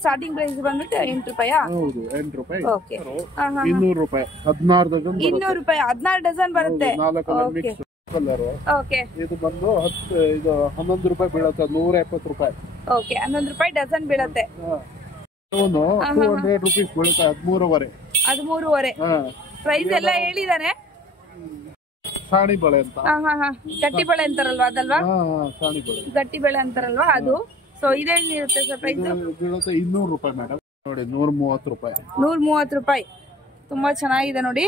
Starting price ಬಂದ್ಬಿಟ್ಟು 8 ರೂಪಾಯಿ. ಹೌದು 8 ರೂಪಾಯಿ. ಓಕೆ 200 ರೂಪಾಯಿ 16 ಡಜನ್. 200 ರೂಪಾಯಿ 16 ಡಜನ್ ಬರುತ್ತೆ. 4 ಕಲರ್ ಮಿಕ್ಸ್ ಕಲರ್. ಓಕೆ ಇದು ಬಂದು 11 ರೂಪಾಯಿ ಬೀಳುತ್ತೆ. 170 ರೂಪಾಯಿ. ಓಕೆ 11 ರೂಪಾಯಿ ಡಜನ್ ಬೀಳುತ್ತೆ. 200 ರೂಪೀಸ್ ಬೀಳುತ್ತೆ. 13.5. 13.5 ಪ್ರೈಸ್ ಎಲ್ಲ ಹೇಳಿದಾನೆ. ಸಾಣಿ ಬಳೆ ಅಂತ. ಗಟ್ಟಿ ಬಳೆ ಅಂತಾರಲ್ವಾ ಅದಲ್ವಾ? ಸಾಣಿ ಬಳೆ ಗಟ್ಟಿ ಬಳೆ ಅಂತಾರಲ್ವಾ ಅದು. ಸೊ ಇದೇನಿರುತ್ತೆ ಸರ್ ಪ್ರೈಸ್? ಬೀಳುತ್ತೆ 200 ರೂಪಾಯಿ ಮೇಡಮ್. ನೋಡಿ 130 ರೂಪಾಯಿ. 130 ರೂಪಾಯಿ. ತುಂಬಾ ಚೆನ್ನಾಗಿದೆ ನೋಡಿ.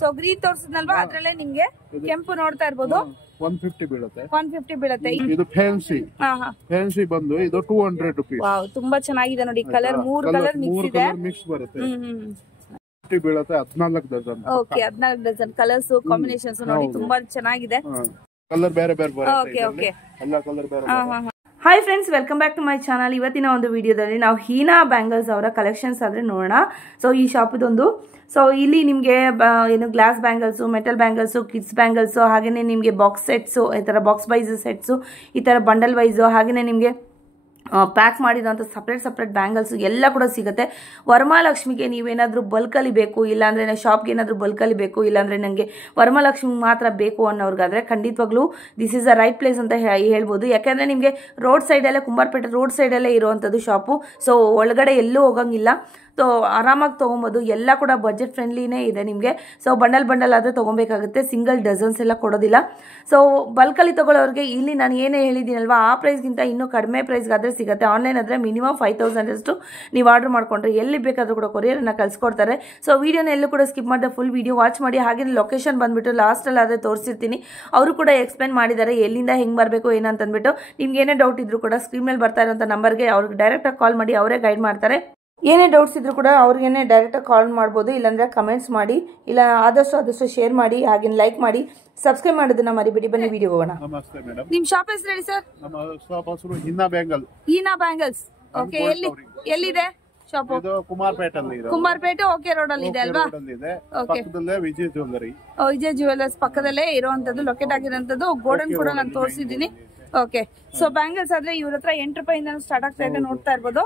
ಸೊ ಗ್ರೀನ್ ತೋರ್ಸಿದ್ನಲ್ವಾ ಅದ್ರಲ್ಲೇ ನಿಮ್ಗೆ ಕೆಂಪು ನೋಡ್ತಾ ಇರ್ಬೋದು. 150 ಬೀಳುತ್ತೆ. 150 ಬೀಳುತ್ತೆ. ಇದು ಫ್ಯಾನ್ಸಿ. ಫ್ಯಾನ್ಸಿ ಬಂದು ಇದು 200 ರೂಪೀಸ್. ವಾವ್ ತುಂಬಾ ಚೆನ್ನಾಗಿದೆ ನೋಡಿ. ಕಲರ್ 3 ಕಲರ್ ಮಿಕ್ಸ್ ಇದೆ. ಮಿಕ್ಸ್ ಬರುತ್ತೆ. ಬೀಳುತ್ತೆ 14 dozen. Okay 14 dozen colours combinations ನೋಡಿ ತುಂಬಾ ಚೆನ್ನಾಗಿದೆ. ಕಲರ್ ಬೇರೆ ಬೇರೆ ಬರುತ್ತೆ. ಓಕೆ ಓಕೆ ಎಲ್ಲ ಕಲರ್ ಬೇರೆ. Hi friends, welcome back to my channel. ಇವತ್ತಿನ ಒಂದು ವಿಡಿಯೋದಲ್ಲಿ ನಾವು ಹೀನಾ ಬ್ಯಾಂಗಲ್ಸ್ ಅವರ ಕಲೆಕ್ಷನ್ಸ್ ಆದರೆ ನೋಡೋಣ. ಸೊ ಈ ಶಾಪದೊಂದು ಸೊ ಇಲ್ಲಿ ನಿಮಗೆ ಏನು glass bangles, metal bangles, kids bangles, ಹಾಗೆಯೇ ನಿಮಗೆ ಬಾಕ್ಸ್ ಸೆಟ್ಸು, ಈ ಥರ ಬಾಕ್ಸ್ ವೈಸ್ ಸೆಟ್ಸು, ಈ ಥರ ಬಂಡಲ್ ವೈಸು, ಹಾಗೆಯೇ ನಿಮಗೆ ಪ್ಯಾಕ್ ಮಾಡಿರೋಂಥ ಸಪ್ರೇಟ್ ಬ್ಯಾಂಗಲ್ಸು ಎಲ್ಲ ಕೂಡ ಸಿಗುತ್ತೆ. ವರಮಹಾಲಕ್ಷ್ಮಿಗೆ ನೀವೇನಾದರೂ ಬಲ್ಕಲ್ಲಿ ಬೇಕು, ಇಲ್ಲಾಂದರೆ ಶಾಪ್ಗೆ ಏನಾದರೂ ಬಲ್ಕಲ್ಲಿ ಬೇಕು, ಇಲ್ಲಾಂದರೆ ನನಗೆ ವರಮಹಾಲಕ್ಷ್ಮಿ ಮಾತ್ರ ಬೇಕು ಅನ್ನೋರ್ಗಾದರೆ ಖಂಡಿತವಾಗ್ಲೂ this is a right place ಅಂತ ಹೇಳ್ಬೋದು. ಯಾಕೆಂದರೆ ನಿಮಗೆ ರೋಡ್ ಸೈಡಲ್ಲೇ, ಕುಂಬಾರಪೇಟೆ ರೋಡ್ ಸೈಡಲ್ಲೇ ಇರುವಂಥದ್ದು ಶಾಪು. ಸೊ ಒಳಗಡೆ ಎಲ್ಲೂ ಹೋಗಂಗಿಲ್ಲ. ಸೊ ಆರಾಮಾಗಿ ತೊಗೊಬೋದು. ಎಲ್ಲ ಕೂಡ ಬಜೆಟ್ ಫ್ರೆಂಡ್ಲಿನೇ ಇದೆ ನಿಮಗೆ. ಸೊ ಬಂಡಲ್ ಆದರೆ ತೊಗೊಬೇಕಾಗುತ್ತೆ. ಸಿಂಗಲ್ ಡಜನ್ಸ್ ಎಲ್ಲ ಕೊಡೋದಿಲ್ಲ. ಸೊ ಬಲ್ಕಲ್ಲಿ ತೊಗೊಳ್ಳೋರಿಗೆ ಇಲ್ಲಿ ನಾನು ಏನೇ ಹೇಳಿದ್ದೀನಲ್ವ ಆ ಪ್ರೈಸ್ಗಿಂತ ಇನ್ನೂ ಕಡಿಮೆ ಪ್ರೈಸ್ಗಾದರೆ ಸಿಗುತ್ತೆ. ಆನ್ಲೈನ್ ಆದರೆ ಮಿನಿಮಮ್ 5000 ಅಷ್ಟು ನೀವು ಆರ್ಡರ್ ಮಾಡ್ಕೊಂಡ್ರೆ ಎಲ್ಲಿ ಬೇಕಾದರೂ ಕೂಡ ಕೊರಿಯರನ್ನು ಕಳಿಸ್ಕೊಡ್ತಾರೆ. ಸೊ ವೀಡಿಯೋನ ಎಲ್ಲೂ ಕೂಡ ಸ್ಕಿಪ್ ಮಾಡಿದೆ, ಫುಲ್ ವೀಡಿಯೋ ವಾಚ್ ಮಾಡಿ. ಹಾಗೆ ಲೊಕೇಶನ್ ಬಂದುಬಿಟ್ಟು ಲಾಸ್ಟಲ್ಲಿ ಆದರೆ ತೋರಿಸಿರ್ತೀನಿ. ಅವರು ಕೂಡ ಎಕ್ಸ್ಪ್ಲೇನ್ ಮಾಡಿದ್ದಾರೆ ಎಲ್ಲಿಂದ ಹೆಂಗೆ ಬರಬೇಕು ಏನಂತಂದ್ಬಿಟ್ಟು. ನಿಮ್ಗೆ ಏನೇ ಡೌಟ್ ಇದ್ರೂ ಕೂಡ ಸ್ಕ್ರೀನ್ ಮೇಲೆ ಬರ್ತಾ ಇರೋಂಥ ನಂಬರ್ಗೆ ಅವ್ರಿಗೆ ಡೈರೆಕ್ಟಾಗಿ ಕಾಲ್ ಮಾಡಿ, ಅವರೇ ಗೈಡ್ ಮಾಡ್ತಾರೆ. ಏನೇ ಡೌಟ್ಸ್ ಇದ್ರೂ ಕೂಡ ಅವ್ರಿಗೇನೆ ಡೈರೆಕ್ಟಾಗಿ ಕಾಲ್ ಮಾಡ್ಬೋದು, ಇಲ್ಲಾಂದರೆ ಕಮೆಂಟ್ಸ್ ಮಾಡಿ, ಇಲ್ಲ ಆದಷ್ಟು ಶೇರ್ ಮಾಡಿ, ಹಾಗೆ ಲೈಕ್ ಮಾಡಿ, ಸಬ್ಸ್ಕ್ರೈಬ್ ಮಾಡೋದನ್ನ ಮರಿಬೇಡಿ. ಬನ್ನಿ ವಿಡಿಯೋ ಹೋಗೋಣ. ನಮಸ್ತೆ ಮೇಡಮ್. ನಿಮ್ಮ ಶಾಪ್ ಹೆಸರು ಹೇಳಿ ಸರ್? ನಮ್ಮ ಶಾಪ್ ಹೆಸರು ಹೀನಾ ಬ್ಯಾಂಗಲ್. ಹೀನಾ ಬ್ಯಾಂಗಲ್ಸ್. ಓಕೆ ಎಲ್ಲಿದೆ ಶಾಪ್? ಇದು ಕುಮಾರಪೇಟೆಯಲ್ಲಿ ಇದೆ. ಕುಮಾರಪೇಟೆ ಓಕೆ ರೋಡ್ ಅಲ್ಲಿ ಇದೆ ಅಲ್ವಾ? ಪಕ್ಕದಲ್ಲೇ ವಿಜಯ್ ಜ್ಯುವೆಲ್ಲರಿ. ವಿಜಯ್ ಜ್ಯುವೆಲ್ಲರ್ಸ್ ಪಕ್ಕದಲ್ಲೇ ಇರುವಂತದ್ದು, ಲೊಕೇಟ್ ಆಗಿರುವಂತದ್ದು. ಗೋಡನ್ ಕೂಡ ನಾನು ತೋರಿಸಿದ್ದೀನಿ. ಓಕೆ ಸೊ ಬ್ಯಾಂಗಲ್ಸ್ ಆದ್ರೆ ಇವ್ರ ಹತ್ರ 8 ರೂಪಾಯಿಂದ ಸ್ಟಾರ್ಟ್ ಆಗ್ತಾ ಇದೆ, ನೋಡ್ತಾ ಇರ್ಬೋದು.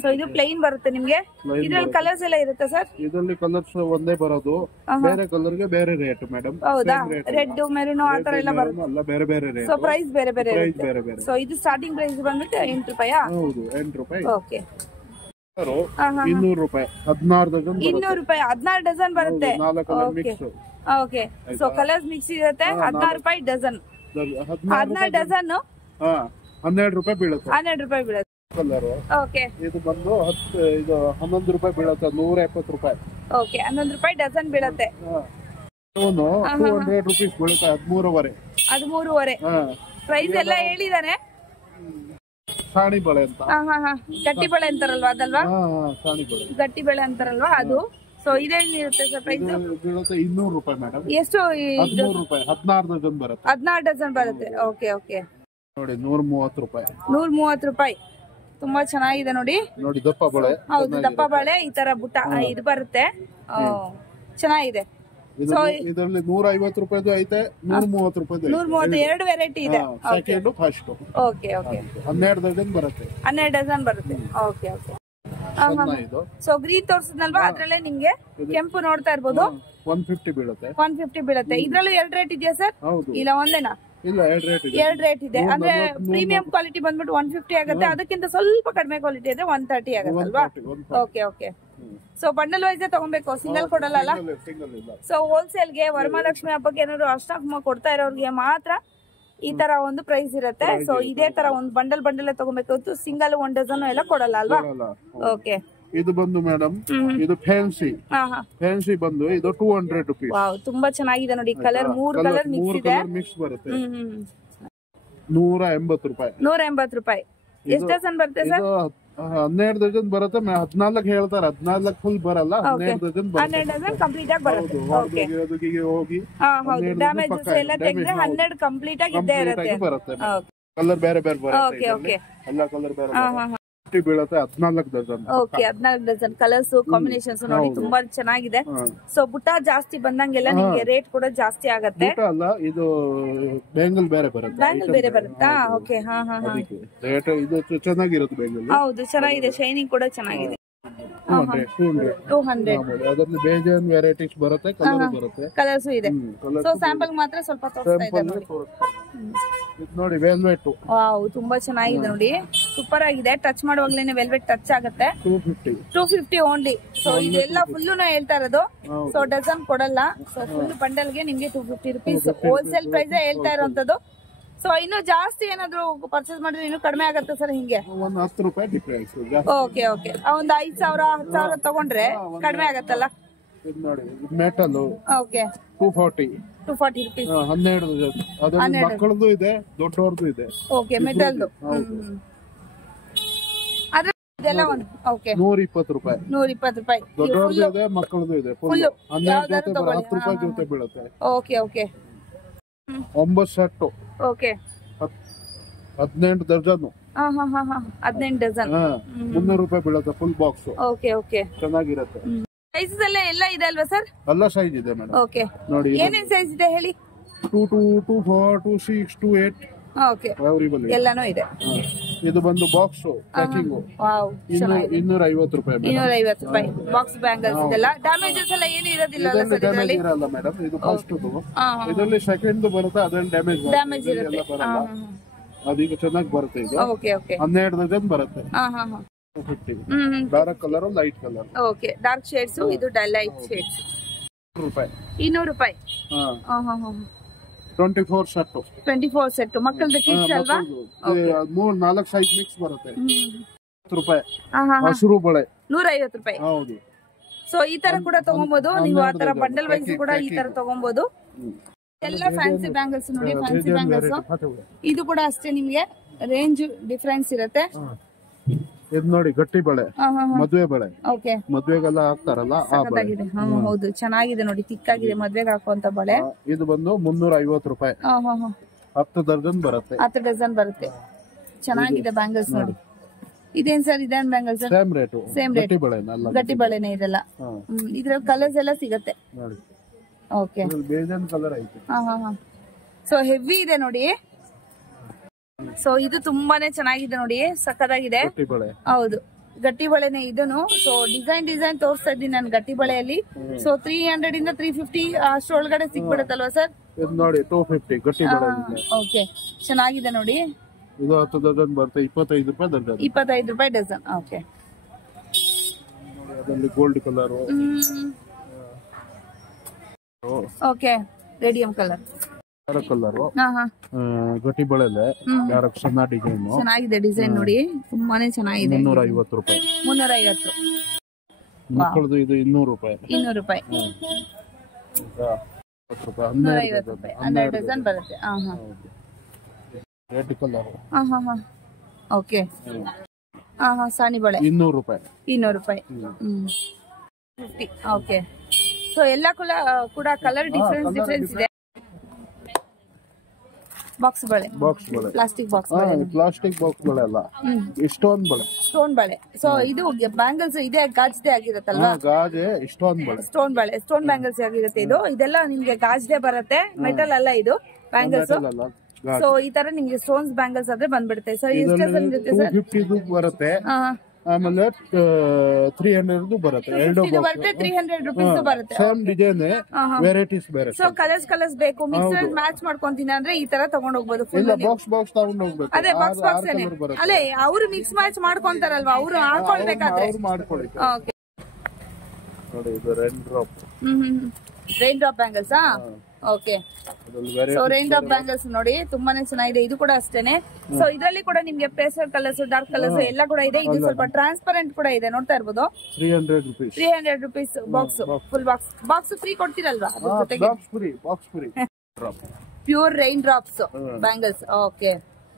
ಸೊ ಇದು ಪ್ಲೈನ್ ಬರುತ್ತೆ ನಿಮ್ಗೆ. ಇದ್ರಲ್ಲಿ ಕಲರ್ಸ್ ಎಲ್ಲ ಇರುತ್ತೆ ಸರ್? ಇದರಲ್ಲಿ ಕಲರ್ಸ್ ಒಂದೇ ಬರೋದು, ಬೇರೆ ಕಲರ್ ಗೆ ಬೇರೆ ರೇಟ್ ಮೇಡಮ್. ಹೌದಾ? ರೆಡ್, ಮೆರೂನ್ ಆ ತರ ಎಲ್ಲ ಬರುತ್ತೆ. ಎಲ್ಲ ಬೇರೆ ಬೇರೆ ರೇಟ್. ಸೊ ಪ್ರೈಸ್ ಬೇರೆ ಬೇರೆ ಇರುತ್ತೆ. ಬೇರೆ ಬೇರೆ. ಸೊ ಇದು ಸ್ಟಾರ್ಟಿಂಗ್ ಪ್ರೈಸ್ ಬಂದ್ಬಿಟ್ಟು 8 ರೂಪಾಯಿ. ಹೌದು 8 ರೂಪಾಯಿ. ಓಕೆ 200 ರೂಪಾಯಿ 16 ಡಜನ್. 200 ರೂಪಾಯಿ 16 ಡಜನ್ ಬರುತ್ತೆ. 4 colour mix. Okay so colours mix ಇರುತ್ತೆ. 16 ರೂಪಾಯಿ ಡಜನ್. 16 ಡಜನ್ 12 ರೂಪಾಯಿ ಬೀಳುತ್ತೆ. 12 ರೂಪಾಯಿ ಬೀಳುತ್ತೆ. ಕಲರ್. ಓಕೆ ಇದು ಬಂದು 11 ರೂಪಾಯಿ ಬೀಳುತ್ತೆ. 170 ರೂಪಾಯಿ. ಓಕೆ 11 ರೂಪಾಯಿ ಡಜನ್ ಬೀಳುತ್ತೆ. 200 ರೂಪೀಸ್ ಬೀಳುತ್ತೆ. 13.5. 13.5 ಪ್ರೈಸ್ ಎಲ್ಲ ಹೇಳಿದಾನೆ. ಸಾಣಿ ಬಳೆ ಅಂತ. ಗಟ್ಟಿ ಬಳೆ ಅಂತಾರಲ್ವಾ ಅದಲ್ವಾ? ಸಾಣಿ ಬಳೆ ಗಟ್ಟಿ ಬಳೆ ಅಂತಾರಲ್ವಾ ಅದು. ಸೊ ಇದೇನಿರುತ್ತೆ ಸರ್ ಪ್ರೈಸ್? ಬೀಳುತ್ತೆ 200 ರೂಪಾಯಿ ಮೇಡಮ್. ಎಷ್ಟು? 13 ರೂಪಾಯಿ 16 ಡಜನ್ ಬರುತ್ತೆ. 16 ಡಜನ್ ಬರುತ್ತೆ. ಓಕೆ ಓಕೆ ನೋಡಿ 130 ರೂಪಾಯಿ. 130 ರೂಪಾಯಿ. ತುಂಬಾ ಚೆನ್ನಾಗಿದೆ ನೋಡಿ. ನೋಡಿ ದಪ್ಪ ಬಳೆ. ಹೌದು ದಪ್ಪ ಬಳೆ, ಈ ತರ ಬುಟ್ಟ ಇದು ಬರುತ್ತೆ. ಚೆನ್ನಾಗಿದೆ. ಇದರಲ್ಲಿ 150 ರೂಪಾಯಿದು ಐತೆ, 130 ರೂಪಾಯಿದು. 130 ಎರಡು ವೆರೈಟಿ ಇದೆ. Second first. Okay okay 12 dozen ಬರುತ್ತೆ. 12 ಡಜನ್ ಬರುತ್ತೆ. ಓಕೆ ಓಕೆ ಸೊ ಗ್ರೀನ್ ತೋರ್ಸಿದ್ನಲ್ವಾ ಅದ್ರಲ್ಲೇ ನಿಮ್ಗೆ ಕೆಂಪು ನೋಡ್ತಾ ಇರ್ಬೋದು. 150 ಬೀಳುತ್ತೆ. 150 ಬೀಳುತ್ತೆ. ಇದ್ರಲ್ಲೂ 2 ರೇಟ್ ಇದೆಯಾ ಸರ್? ಇಲ್ಲ ಒಂದೇನಾ? ಇಲ್ಲ 2 ರೇಟ್ ಇದೆ. 2 ರೇಟ್ ಇದೆ. ಅಂದ್ರೆ ಪ್ರೀಮಿಯಂ ಕ್ವಾಲಿಟಿ ಬಂದ್ಬಿಟ್ಟು 150 ಆಗುತ್ತೆ, ಅದಕ್ಕಿಂತ ಸ್ವಲ್ಪ ಕಡಿಮೆ ಕ್ವಾಲಿಟಿ ಇದೆ 130 ಆಗುತ್ತೆ ಅಲ್ವಾ? Okay okay so bundle wise ತಗೊಬೇಕು, ಸಿಂಗಲ್ ಕೊಡಲ್ಲ. ಸೊ ಹೋಲ್ಸೇಲ್ಗೆ ವರಮಹಾಲಕ್ಷ್ಮಿ ಹಬ್ಬಕ್ಕೆ ಏನಾದ್ರು ಅಷ್ಟಮ ಕೊಡ್ತಾ ಇರೋರಿಗೆ ಮಾತ್ರ ಈ ತರ ಒಂದು ಪ್ರೈಸ್ ಇರುತ್ತೆ. ಸೊ ಇದೇ ತರ ಒಂದು ಬಂಡಲ್ ತಗೊಬೇಕು, ಸಿಂಗಲ್ 1 ಡಜನ್ ಎಲ್ಲ ಕೊಡಲ್ಲ ಅಲ್ವಾ? ಓಕೆ ಇದು ಬಂದು ಮೇಡಮ್ ಇದು ಫ್ಯಾನ್ಸಿ. ಫ್ಯಾನ್ಸಿ ಬಂದು ಇದು 200 ರೂಪೀಸ್. ವಾವ್ ತುಂಬಾ ಚೆನ್ನಾಗಿದೆ ನೋಡಿ. ಕಲರ್ 3 ಕಲರ್ ಮಿಕ್ಸ್ ಬರುತ್ತೆ. 180 ರೂಪಾಯಿ. 180 ರೂಪಾಯಿ. ಎಷ್ಟು ಡಜನ್ ಬರುತ್ತೆ ಸರ್? 12 ಡಜನ್ ಬರುತ್ತೆ. 14 ಹೇಳ್ತಾರೆ, 14 ಫುಲ್ ಬರಲ್ಲ. 12 ಡಜನ್ ಬರುತ್ತೆ. 12 ಡಜನ್ ಕಂಪ್ಲೀಟ್ ಆಗಿ ಬರುತ್ತೆ. ಓಕೆ ಹೋಗಿ ಹೌದು ಡ್ಯಾಮೇಜಸ್ ಎಲ್ಲ ತೆಗೆದ್ರೆ 12 ಕಂಪ್ಲೀಟ್ ಆಗಿ ಇದ್ದೇ ಇರುತ್ತೆ. ಬರುತ್ತೆ. ಕಲರ್ ಬೇರೆ ಬೇರೆ ಬರುತ್ತೆ. ಓಕೆ ಓಕೆ ಎಲ್ಲ ಕಲರ್ ಬೇರೆ. ಬೀಳುತ್ತೆ 14 dozen. Okay 14 dozen colours combinations ನೋಡಿ ತುಂಬಾ ಚೆನ್ನಾಗಿದೆ. ಸೊ ಬುಟ್ಟ ಜಾಸ್ತಿ ಬಂದಂಗೆಲ್ಲ ನಿಮ್ಗೆ ರೇಟ್ ಕೂಡ ಜಾಸ್ತಿ ಆಗತ್ತೆ. ಅಲ್ಲ ಇದು ಬ್ಯಾಂಗಲ್ ಬೇರೆ ಬರುತ್ತೆ. ಬ್ಯಾಂಗಲ್ ಬೇರೆ ಬರುತ್ತಾ? ಓಕೆ ಹಾ ಹಾ ಹಾ ರೇಟ್ ಇದು ಚೆನ್ನಾಗಿರುತ್ತೆ ಬ್ಯಾಂಗಲ್. ಹೌದು ಚೆನ್ನಾಗಿದೆ, ಶೈನಿಂಗ್ ಕೂಡ ಚೆನ್ನಾಗಿದೆ. 200 ಅದರಲ್ಲಿ ಬೇಜಾನ್ ವೆರೈಟೀಸ್ ಬರುತ್ತೆ, ಕಲರ್ ಬರುತ್ತೆ, ಕಲರ್ಸ್ ಇದೆ. ಸೊ ಸ್ಯಾಂಪಲ್ ಮಾತ್ರ ಸ್ವಲ್ಪ ತೋರಿಸ್ತಾ ಇದ್ದಾರೆ ನೋಡಿ. ವೆಲ್ವೆಟ್ ವಾವ್ ತುಂಬಾ ಚೆನ್ನಾಗಿದೆ ನೋಡಿ, ಸೂಪರ್ ಆಗಿದೆ. ಟಚ್ ಮಾಡುವಾಗ್ಲೇನೆ ವೆಲ್ವೆಟ್ ಟಚ್ ಆಗುತ್ತೆ. 250 ಓನ್ಲಿ. ಸೊ ಇದೆಲ್ಲ ಫುಲ್ ಹೇಳ್ತಾ ಇರೋದು. ಸೊ ಡಜನ್ ಕೊಡಲ್ಲ. ಸೊ ಫುಲ್ ಬಂಡಲ್ ಗೆ ನಿಮ್ಗೆ 250 ರುಪೀಸ್ ಹೋಲ್ಸೇಲ್ ಪ್ರೈಸ್ ಹೇಳ್ತಾ ಇರೋಂಥದ್ದು. ಸೊ ಇನ್ನು ಜಾಸ್ತಿ ಏನಾದ್ರು ಪರ್ಚೇಸ್ ಮಾಡಿದ್ರೆ ಇನ್ನು ಕಡಿಮೆ ಆಗುತ್ತೆ ಸರ್ ಹಿಂಗೆ? ಒಂದು 10 ರೂಪಾಯಿ ಡಿಫರೆನ್ಸ್. ಓಕೆ ಓಕೆ ಒಂದು 5,000 10,000 ತಗೊಂಡ್ರೆ ಕಡಿಮೆ ಆಗತ್ತಲ್ಲ? ನೋಡಿ ಮೆಟಲ್ ಓಕೆ 240 ರುಪೀಸ್. 12 ಅದರಲ್ಲಿ ಮಕ್ಕಳದು ಇದೆ, ದೊಡ್ಡವ್ರದ್ದು ಇದೆ. ಓಕೆ ಮೆಟಲ್ದು ಅದ್ರ ಇದೆಲ್ಲ ಒಂದು ಓಕೆ 120 ರೂಪಾಯಿ. 120 ರೂಪಾಯಿ ದೊಡ್ಡವ್ರದ್ದು ಇದೆ, ಮಕ್ಕಳದು ಇದೆ. 12 ಜೊತೆ 10 ರೂಪಾಯಿ ಜೊತೆ ಬೀಳುತ್ತೆ. Okay okay 9 set. Okay 18 dozen. 18 dozen 300 ರೂಪಾಯಿ ಬೀಳುತ್ತೆ ಫುಲ್ ಬಾಕ್ಸ್. ಓಕೆ ಓಕೆ ಚೆನ್ನಾಗಿರುತ್ತೆ. ಸೈಜಸ್ ಎಲ್ಲ ಇದೆ ಅಲ್ವಾ ಸರ್? ಎಲ್ಲ ಸೈಜ್ ಇದೆ ಮೇಡಮ್. ಓಕೆ ನೋಡಿ ಏನೇನ್ ಸೈಜ್ ಇದೆ ಹೇಳಿ? 22, 24, 26, 28 ಓಕೆ ಅವೈಲೇಬಲ್ ಎಲ್ಲಾನು ಇದೆ. ಇದು ಬಂದು ಬಾಕ್ಸ್ ಪ್ಯಾಕಿಂಗ್ ವಾವ್ 250 ರೂಪಾಯಿ. 250 ರೂಪಾಯಿ ಬಾಕ್ಸ್ ಬ್ಯಾಂಗಲ್ಸ್ ಇದೆಲ್ಲ. ಡ್ಯಾಮೇಜಸ್ ಎಲ್ಲ ಏನು ಇರೋದಿಲ್ಲ ಅಲ್ಲ ಸರ್ ಇದರಲ್ಲಿ? ಇರಲ್ಲ ಮೇಡಮ್. ಇದು ಫಸ್ಟ್ ಇದರಲ್ಲಿ ಸೆಕೆಂಡ್ ಬರುತ್ತೆ, ಅದ್ರಲ್ಲಿ ಡ್ಯಾಮೇಜ್ ಇರುತ್ತೆ. ಅದೀಗ ಚೆನ್ನಾಗಿ ಬರುತ್ತೆ. ಈಗ ಓಕೆ ಓಕೆ 12 ಡಜನ್ ಬರುತ್ತೆ. 50 dark colour, light colour. Okay dark shades, ಇದು ಲೈಟ್ ಶೇಡ್ಸ್. 200 ರೂಪಾಯಿ. 24 ಸೆಟ್. 24 ಸೆಟ್ ಮಕ್ಕಳದ ಕಿಡ್ಸ್ ಅಲ್ವಾ? 3-4 ಸೈಜ್ ಮಿಕ್ಸ್ ಬರುತ್ತೆ. 10 ರೂಪಾಯಿ. ಹಸಿರು ಬಳೆ 150 ರೂಪಾಯಿ. ಹೌದು. ಸೊ ಈ ತರ ಕೂಡ ತಗೊಬಹುದು ನೀವು. ಆ ತರ ಬಂಡಲ್ ವೈಸ್ ಕೂಡ ಈ ತರ ತಗೊಬಹುದು. ಎಲ್ಲ ಫ್ಯಾನ್ಸಿ ಬ್ಯಾಂಗಲ್ಸ್ ನೋಡಿ, ಫ್ಯಾನ್ಸಿ ಬ್ಯಾಂಗಲ್ಸ್. ಇದು ಕೂಡ ಅಷ್ಟೇ ನಿಮ್ಗೆ ರೇಂಜ್ ಡಿಫರೆನ್ಸ್ ಇರುತ್ತೆ. ಇದು ನೋಡಿ ಗಟ್ಟಿ ಬಳೆ, ಮದುವೆ ಬಳೆ. ಓಕೆ ಮದುವೆಗೆಲ್ಲ ಹಾಕ್ತಾರಲ್ಲ ಆ ಬಳೆ. ಹೌದು ಚೆನ್ನಾಗಿದೆ ನೋಡಿ, ತಿಕ್ಕಾಗಿದೆ ಮದ್ವೆಗೆ ಹಾಕುವಂತ ಬಳೆ. ಇದು ಬಂದು 350 ರೂಪಾಯಿ. 10 ಡಜನ್ ಬರುತ್ತೆ. 10 ಡಜನ್ ಬರುತ್ತೆ. ಚೆನ್ನಾಗಿದೆ ಬ್ಯಾಂಗಲ್ಸ್ ನೋಡಿ. ಇದೇನ್ ಸರ್? ಇದೇನ್ ಬ್ಯಾಂಗಲ್ಸ್? Same rate. ಗಟ್ಟಿ ಬಳೆನೆ ಇದೆಲ್ಲ. ಇದ್ರಲ್ಲಿ ಕಲರ್ಸ್ ಎಲ್ಲ ಸಿಗತ್ತೆ. ಓಕೆ ಬೇಜಾನ್ ಕಲರ್ ಐತೆ. ಸೊ ಹೆವಿ ಇದೆ ನೋಡಿ. ಸೊ ಇದು ತುಂಬಾನೇ ಚೆನ್ನಾಗಿದೆ ನೋಡಿ, ಸಕ್ಕದಾಗಿದೆ. ಹೌದು ಗಟ್ಟಿ ಬಳೆನೆ ಇದನ್ನು. ಸೊ ಡಿಸೈನ್ ತೋರಿಸ್ತಾ ಇದ್ದೀನಿ ನಾನು ಗಟ್ಟಿ ಬಳೆಯಲ್ಲಿ. ಸೊ 300 ಇಂದ 350 ಅಷ್ಟೊಳಗಡೆ ಸಿಕ್ಬಿಡುತ್ತಲ್ವಾ ಸರ್? ನೋಡಿ 250 ಗಟ್ಟಿ ಬಳೆ. ಓಕೆ ಚೆನ್ನಾಗಿದೆ ನೋಡಿ. ಇದು 10 ಡಜನ್ ಬರುತ್ತೆ, 25 ರೂಪಾಯಿ ಡಜನ್. 25 ರೂಪಾಯಿ ಡಜನ್. ಓಕೆ ಅದರಲ್ಲಿ gold colour. Okay radium colour colour ಗಟ್ಟಿ ಬಳೆಲೆ ಸಣ್ಣ ಡಿಸೈನ್. ಚೆನ್ನಾಗಿದೆ ಡಿಸೈನ್ ನೋಡಿ, ತುಂಬಾನೇ ಚೆನ್ನಾಗಿದೆ. 350 ರೂಪಾಯಿ. 350. ಮಕ್ಕಳದು ಇದು 200 ರೂಪಾಯಿ. 200 ರೂಪಾಯಿ. 150 ರೂಪಾಯಿ 12 ಡಜನ್ ಬರುತ್ತೆ. Red colour. ಓಕೆ ಸಾನಿ ಬಳೆ 200 ರೂಪಾಯಿ. 200 ರೂಪಾಯಿ. 50. ಓಕೆ ಸೊ ಎಲ್ಲ ಕೂಡ ಕಲರ್ ಡಿಫರೆನ್ಸ್ ಇದೆ. ಬಾಕ್ಸ್ ಬಳೆ, ಪ್ಲಾಸ್ಟಿಕ್ ಬಾಕ್ಸ್ ಬಳೆ ಅಲ್ಲ, ಸ್ಟೋನ್ ಬಳೆ. ಸ್ಟೋನ್ ಬಳೆ. ಸೊ ಇದು ಬ್ಯಾಂಗಲ್ಸ್ ಇದೆ, ಗಾಜ್ದೆ ಆಗಿರುತ್ತಲ್ವಾ? ಗಾಜೆ ಸ್ಟೋನ್ ಬಳೆ. ಸ್ಟೋನ್ ಬ್ಯಾಂಗಲ್ಸ್ ಆಗಿರುತ್ತೆ ಇದು. ಇದೆಲ್ಲ ನಿಮ್ಗೆ ಗಾಜ್ದೆ ಬರುತ್ತೆ, ಮೆಟಲ್ ಅಲ್ಲ ಇದು ಬ್ಯಾಂಗಲ್ಸ್. ಸೊ ಈ ತರ ನಿಮ್ಗೆ ಸ್ಟೋನ್ಸ್ ಬ್ಯಾಂಗಲ್ಸ್ ಆದ್ರೆ ಬಂದ್ಬಿಡುತ್ತೆ. ಸೊ ಎಷ್ಟು ಸರ್? 250 ಬರುತ್ತೆ. ಆಮೇಲೆ 300 ಬರುತ್ತೆ. 300 ರುಪೀಸ್ ಬರುತ್ತೆ. ಸೇಮ್ ಡಿಸೈನ್, ವೆರೈಟೀಸ್ ಬೇರೆ. ಸೊ ಕಲರ್ಸ್ ಬೇಕು, ಮಿಕ್ಸ್ ಮ್ಯಾಚ್ ಮಾಡ್ಕೊಂತೀನಿ ಅಂದ್ರೆ ಈ ತರ ತಗೊಂಡ್ ಹೋಗ್ಬೋದು. ಬಾಕ್ಸ್ ತಗೊಂಡ್ ಹೋಗ್ಬೇಕು. ಅದೇ ಬಾಕ್ಸ್ ಅಲ್ಲೇ ಅವ್ರು ಮಿಕ್ಸ್ ಮ್ಯಾಚ್ ಮಾಡ್ಕೊಂತಾರಲ್ವಾ, ಅವ್ರು ಹಾಕೊಳ್ಬೇಕಾದ್ರೆ. ಓಕೆ ನೋಡಿ ಇದು rain drop bangles. Okay so rain drop bangles ನೋಡಿ ತುಂಬಾನೇ ಚೆನ್ನಾಗಿದೆ. ಇದು ಕೂಡ ಅಷ್ಟೇನೆ. ಸೊ ಇದರಲ್ಲಿ ಕೂಡ ನಿಮ್ಗೆ ಪೇಸ್ಟಲ್ ಕಲರ್ಸ್, ಡಾರ್ಕ್ ಕಲರ್ಸ್ ಎಲ್ಲ ಕೂಡ ಇದೆ. ಇದು ಸ್ವಲ್ಪ ಟ್ರಾನ್ಸ್ಪರೆಂಟ್ ಕೂಡ ಇದೆ, ನೋಡ್ತಾ ಇರ್ಬೋದು. 300 rupees box, full box free ಕೊಡ್ತೀರಲ್ವಾ? Pure rain drops bangles. Okay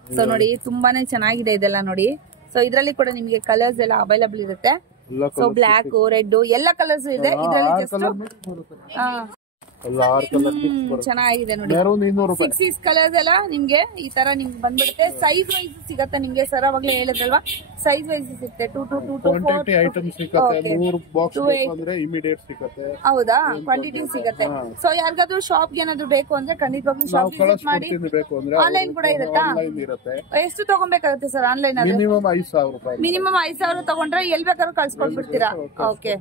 so ನೋಡಿ ತುಂಬಾನೇ ಚೆನ್ನಾಗಿದೆ ಇದೆಲ್ಲ ನೋಡಿ. ಸೊ ಇದರಲ್ಲಿ ಕೂಡ ನಿಮ್ಗೆ ಕಲರ್ಸ್ ಎಲ್ಲ ಅವೈಲಬಲ್ ಇರುತ್ತೆ. ಸೊ ಬ್ಲಾಕ್, ರೆಡ್ ಎಲ್ಲ ಕಲರ್ಸ್ ಇದೆ ಇದರಲ್ಲಿ. ಜಸ್ಟ್ ಎಲ್ಲ 6 ಕಲರ್ ಮಿಕ್ಸ್ ಬರುತ್ತೆ. ಚೆನ್ನಾಗಿದೆ ನೋಡಿ. ಮೆರೂನ್ 200 ರೂಪಾಯಿ. 6 ಕಲರ್ಸ್ ಎಲ್ಲ ನಿಮ್ಗೆ ಈ ತರ ನಿಮ್ಗೆ ಬಂದ್ಬಿಡುತ್ತೆ. ಸೈಜ್ ವೈಸ್ ಸಿಗತ್ತೆ ನಿಮ್ಗೆ. ಸರ್ ಅವಾಗ್ಲೇ ಹೇಳಿದ್ರಲ್ವಾ ಸೈಜ್ ವೈಸ್ ಸಿಗುತ್ತೆ. 2 to 2 to 4 ಕ್ವಾಂಟಿಟಿ ಐಟಮ್ ಸಿಗುತ್ತೆ. 3 ಬಾಕ್ಸ್ ಅಂದ್ರೆ ಇಮಿಡಿಯೇಟ್ ಸಿಗುತ್ತೆ. ಹೌದಾ, ಕ್ವಾಂಟಿಟಿ ಸಿಗುತ್ತೆ. ಸೊ ಯಾರಿಗಾದ್ರೂ ಶಾಪ್ ಗೆ ಏನಾದ್ರು ಬೇಕು ಅಂದ್ರೆ ಖಂಡಿತವಾಗ್ಲೂ ಶಾಪ್ ವಿಸಿಟ್ ಮಾಡಿ. ಆನ್ಲೈನ್ ಕೂಡ ಇರುತ್ತಾ? ಎಷ್ಟು ತಗೊಬೇಕಾಗುತ್ತೆ ಸರ್ ಆನ್ಲೈನ್? ಮಿನಿಮಮ್ 5000 ರೂಪಾಯಿ. ಮಿನಿಮಮ್ 5000 ತಗೊಂಡ್ರೆ ಎಲ್ ಬೇಕಾದ್ರೂ ಕಳ್ಸ್ಕೊಟ್ಬಿಡ್ತೀರಾ? ಓಕೆ.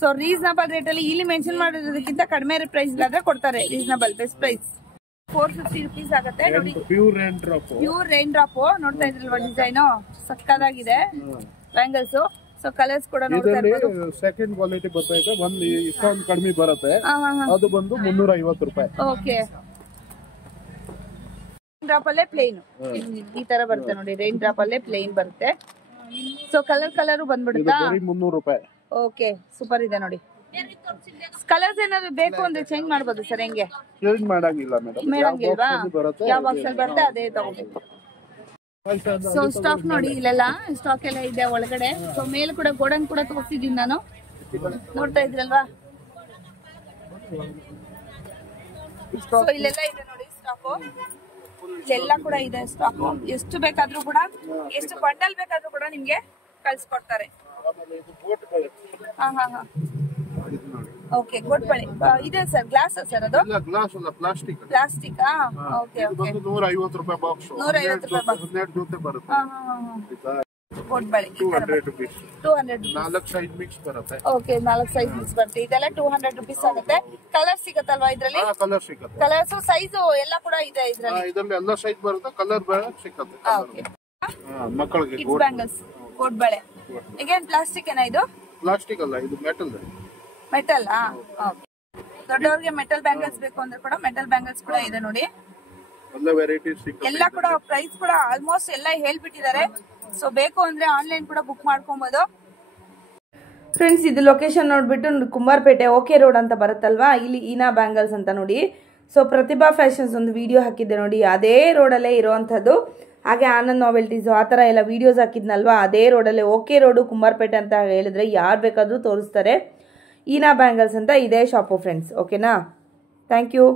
ಸೊ ರೀಸನಬಲ್ ರೇಟ್ ಅಲ್ಲಿ ಇಲ್ಲಿ ಮೆನ್ಷನ್ ಮಾಡಿರೋದಕ್ಕಿಂತ ಕಡಿಮೆ ಪ್ರೈಸ್ ಇಲ್ಲಾದ್ರೆ ಕೊಡ್ತಾರೆ. ರೀಸನಬಲ್ ಬೆಸ್ಟ್ ಪ್ರೈಸ್ 450 ರುಪೀಸ್ ಆಗುತ್ತೆ ನೋಡಿ. Pure rain drop. Pure rain drop ನೋಡ್ತಾ ಇದ್ರಲ್ವಾ ಡಿಸೈನ್ ಸಕ್ಕದಾಗಿದೆ ಬ್ಯಾಂಗಲ್ಸ್. ಸೊ ಕಲರ್ಸ್ ಕೂಡ ನೋಡ್ತಾ ಇರ್ಬೋದು. ಸೆಕೆಂಡ್ ಕ್ವಾಲಿಟಿ ಬರ್ತಾ ಇದೆ. ಒಂದು ಇಷ್ಟೊಂದು ಕಡಿಮೆ ಬರುತ್ತೆ. ಅದು ಬಂದು 350 ರೂಪಾಯಿ. ಓಕೆ. ಡ್ರಾಪ್ ಅಲ್ಲೇ ಪ್ಲೇನ್ ಈ ತರ ಬರುತ್ತೆ ನೋಡಿ. ರೈನ್ ಡ್ರಾಪ್ ಅಲ್ಲೇ ಪ್ಲೇನ್ ಬರುತ್ತೆ. ಸೊ ಕಲರ್ ಬಂದ್ಬಿಡುತ್ತಾ? 300 ರೂಪಾಯಿ. ಓಕೆ, ಸೂಪರ್ ಇದೆ ನೋಡಿ. ಕಲರ್ಸ್ ಏನಾದ್ರು ಬೇಕು ಅಂದ್ರೆ ಚೇಂಜ್ ಮಾಡಬಹುದು ಸರ್? ಹೆಂಗೆ ಚೇಂಜ್ ಮಾಡಂಗಿಲ್ಲ ಮೇಡಮ್. ಮೇಡಂಗಿಲ್ವಾ? ಯಾವ ಬಾಕ್ಸ್ ಅಲ್ಲಿ ಬರುತ್ತೆ ಅದೇ ತಗೋಬೇಕು. ಸೊ ಸ್ಟಾಕ್ ನೋಡಿ, ಇಲ್ಲೆಲ್ಲ ಸ್ಟಾಕ್ ಎಲ್ಲ ಇದೆ ಒಳಗಡೆ. ಸೊ ಮೇಲೆ ಕೂಡ ಗೋಡನ್ ಕೂಡ ತೋರಿಸಿದೀನಿ ನಾನು, ನೋಡ್ತಾ ಇದ್ರಲ್ವಾ? ಸೊ ಇಲ್ಲೆಲ್ಲ ಇದೆ ನೋಡಿ ಸ್ಟಾಕ್. ಇಲ್ಲೆಲ್ಲ ಕೂಡ ಇದೆ ಸ್ಟಾಕ್. ಎಷ್ಟು ಬೇಕಾದ್ರೂ ಕೂಡ, ಎಷ್ಟು ಬಂಡಲ್ ಬೇಕಾದ್ರೂ ಕೂಡ ನಿಮ್ಗೆ ಕಳ್ಸಿಕೊಡ್ತಾರೆ. ಓಕೆ, ಗೋಟ್ಬಳೆ ಇದೆ ಸರ್. ಗ್ಲಾಸ್ ಸರ್ ಅದು? ಗ್ಲಾಸ್ ಅಲ್ಲ, ಪ್ಲಾಸ್ಟಿಕ್. ಪ್ಲಾಸ್ಟಿಕ್. Okay okay. 150 ರೂಪಾಯಿ ಬಾಕ್ಸ್. 150 ರೂಪಾಯಿ ಬಾಕ್ಸ್. 12 ಜೊತೆ ಬರುತ್ತೆ. ಗೋಟ್ಬಳೆ 200 ರೂಪಾಯಿ. 200 ರೂಪಾಯಿ. 4 ಸೈಜ್ ಮಿಕ್ಸ್ ಬರುತ್ತೆ. ಓಕೆ, 4 ಸೈಜ್ ಮಿಕ್ಸ್ ಬರುತ್ತೆ. ಇದೆಲ್ಲ 200 ರೂಪೀಸ್ ಆಗುತ್ತೆ. ಕಲರ್ ಸಿಗತ್ತಲ್ವಾ ಇದ್ರಲ್ಲಿ? ಕಲರ್ ಸಿಗುತ್ತೆ. ಕಲರ್ಸ್ ಸೈಜ್ ಎಲ್ಲ ಕೂಡ ಇದೆ ಇದ್ರಲ್ಲಿ. ಇದರಲ್ಲಿ ಎಲ್ಲ ಸೈಜ್ ಬರುತ್ತೆ. ಕಲರ್ ಬೇರೆ ಸಿಗುತ್ತೆ. ಓಕೆ. ಮಕ್ಕಳಿಗೆ ಕಿಡ್ಸ್ ಬ್ಯಾಂಗಲ್ಸ್ ಗೋಟ್ಬಳೆ. ಅಗೇನ್ ಪ್ಲಾಸ್ಟಿಕ್ ಏನಾ ಇದು? ಪ್ಲಾಸ್ಟಿಕ್ ಅಲ್ಲ, ಇದು ಮೆಟಲ್. ಮೆಟಲ್. ಓಕೆ. ದೊಡ್ಡವರಿಗೆ ಮೆಟಲ್ ಬ್ಯಾಂಗಲ್ಸ್ ಬೇಕು ಅಂದ್ರೆ ಕೂಡ ಮೆಟಲ್ ಬ್ಯಾಂಗಲ್ಸ್ ಕೂಡ ಇದೆ ನೋಡಿ. ಎಲ್ಲ ವೆರೈಟೀಸ್ ಸಿಗುತ್ತೆ. ಎಲ್ಲ ಕೂಡ ಪ್ರೈಸ್ ಕೂಡ ಆಲ್ಮೋಸ್ಟ್ ಎಲ್ಲ ಹೇಳ್ಬಿಟ್ಟಿದ್ದಾರೆ. ಸೊ ಬೇಕು ಅಂದ್ರೆ ಆನ್ಲೈನ್ ಕೂಡ ಬುಕ್ ಮಾಡ್ಕೊಬಹುದು. ಫ್ರೆಂಡ್ಸ್, ಇದು ಲೊಕೇಶನ್ ನೋಡ್ಬಿಟ್ಟು ಕುಂಬಾರಪೇಟೆ ಓಕೆ ರೋಡ್ ಅಂತ ಬರುತ್ತಲ್ವಾ, ಇಲ್ಲಿ ಈನಾ ಬ್ಯಾಂಗಲ್ಸ್ ಅಂತ ನೋಡಿ. ಸೊ ಪ್ರತಿಭಾ ಫ್ಯಾಷನ್ಸ್ ಒಂದು ವಿಡಿಯೋ ಹಾಕಿದ್ದೆ ನೋಡಿ, ಅದೇ ರೋಡಲ್ಲೇ ಇರೋವಂಥದ್ದು. ಹಾಗೆ ಆನಂದ್ ನಾವೆಲ್ಟೀಸು ಆ ಥರ ಎಲ್ಲ ವೀಡಿಯೋಸ್ ಹಾಕಿದ್ನಲ್ವಾ, ಅದೇ ರೋಡಲ್ಲೇ ಓಕೆ ರೋಡು ಕುಂಬಾರಪೇಟೆ ಅಂತ ಹೇಳಿದ್ರೆ ಯಾರು ಬೇಕಾದರೂ ತೋರಿಸ್ತಾರೆ. ಈನಾ ಬ್ಯಾಂಗಲ್ಸ್ ಅಂತ ಇದೇ ಶಾಪು ಫ್ರೆಂಡ್ಸ್. ಓಕೆನಾ? Thank you.